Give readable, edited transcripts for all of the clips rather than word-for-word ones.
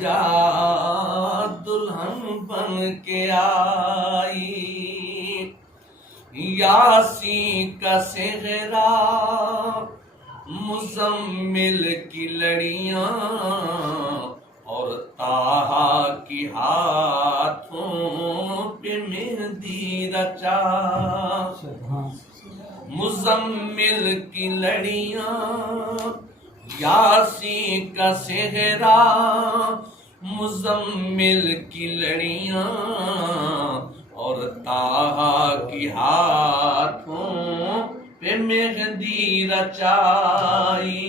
جا دلہن بن کے آئی، یاسین کا صحرا مزمل کی لڑیاں اور طٰہٰ کی ہاتھوں پہ مہندی رچا، مزمل کی لڑیاں یاسین کا صحرا مزمل کی لڑیاں اور طٰہٰ کی ہاتھوں پہ مہندی رچائی،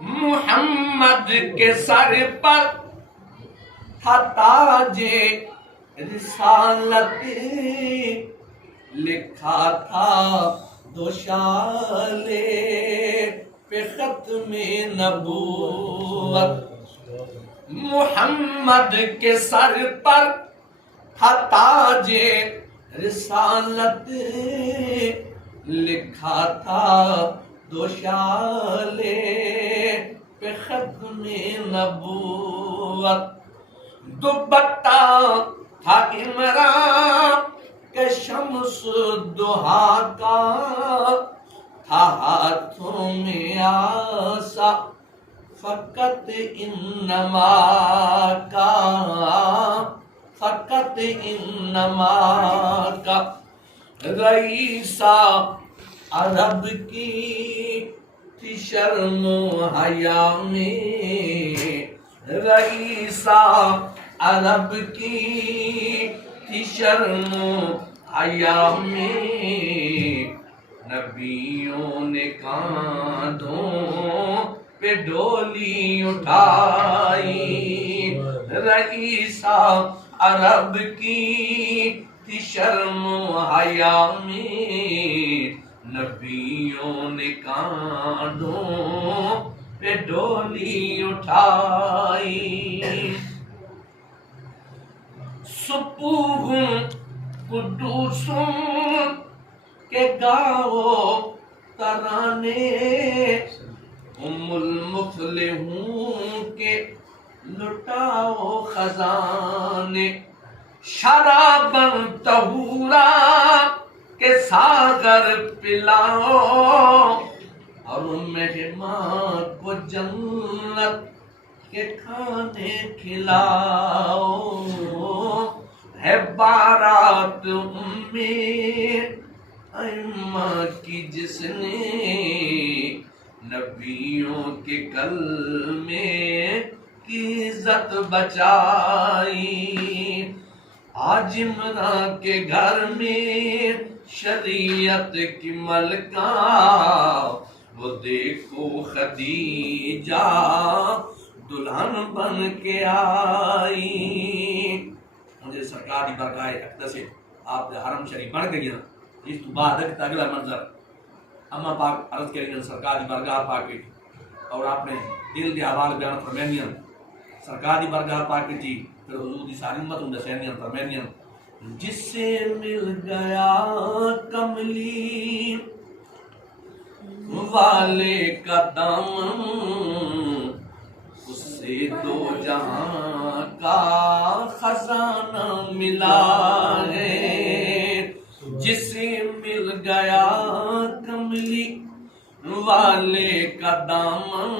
محمد کے سر پر تھا تاج رسالت، لکھا تھا دوشالے پہ ختم نبوت، محمد کے سر پر تھا تاج رسالت، لکھا تھا دوشالے پہ ختم نبوت، دوپٹہ تھا عمران کہ شمس الضحیٰ کا، تھا ہاتھوں میں عصا فقط انما کا، فقط انما کا، رئیسہ عرب کی تھی شرم و حیا میں، رئیسہ عرب کی تھی شرم و حیا میں، نبیوں نے کاندھوں پہ ڈولی اٹھائی، رئیسہ عرب کی تھی شرم و حیا میں، نبیوں نے کاندھوں پہ ڈولی اٹھائی، سپوہم قدوسم کے گاؤ ترانے، المفلحون کے لٹاؤ خزانے، شراباً طہورا کے ساغر پلاؤ اور مہمان کو جنت کے کھانے کھلاؤ، ہے بارات ائمہ کی جس نے نبیوں کے کلمے کی عزت بچائی، آج عمران کے گھر میں شریعت کی ملکہ، وہ دیکھو خدیجہ دلہن بن کے آئی، مجھے سرکار دی برگاہ اقدس سے آپ دے حرم شریف بن گئی نا، اس تو بعد اگلا منظر اما پاک عرض کریں سرکار دی برگاہ پاک اور آپ نے دل دی حوال بیان فرمینیاں سرکار دی برگاہ پاک تھی، پھر حضور دی ساری امت ان دسینیاں فرمینیاں، جس سے مل گیا کملی والے کا دامن، اس سے دو جہاں کا خزانہ ملا ہے، جس سے مل گیا کملی والے کا دامن،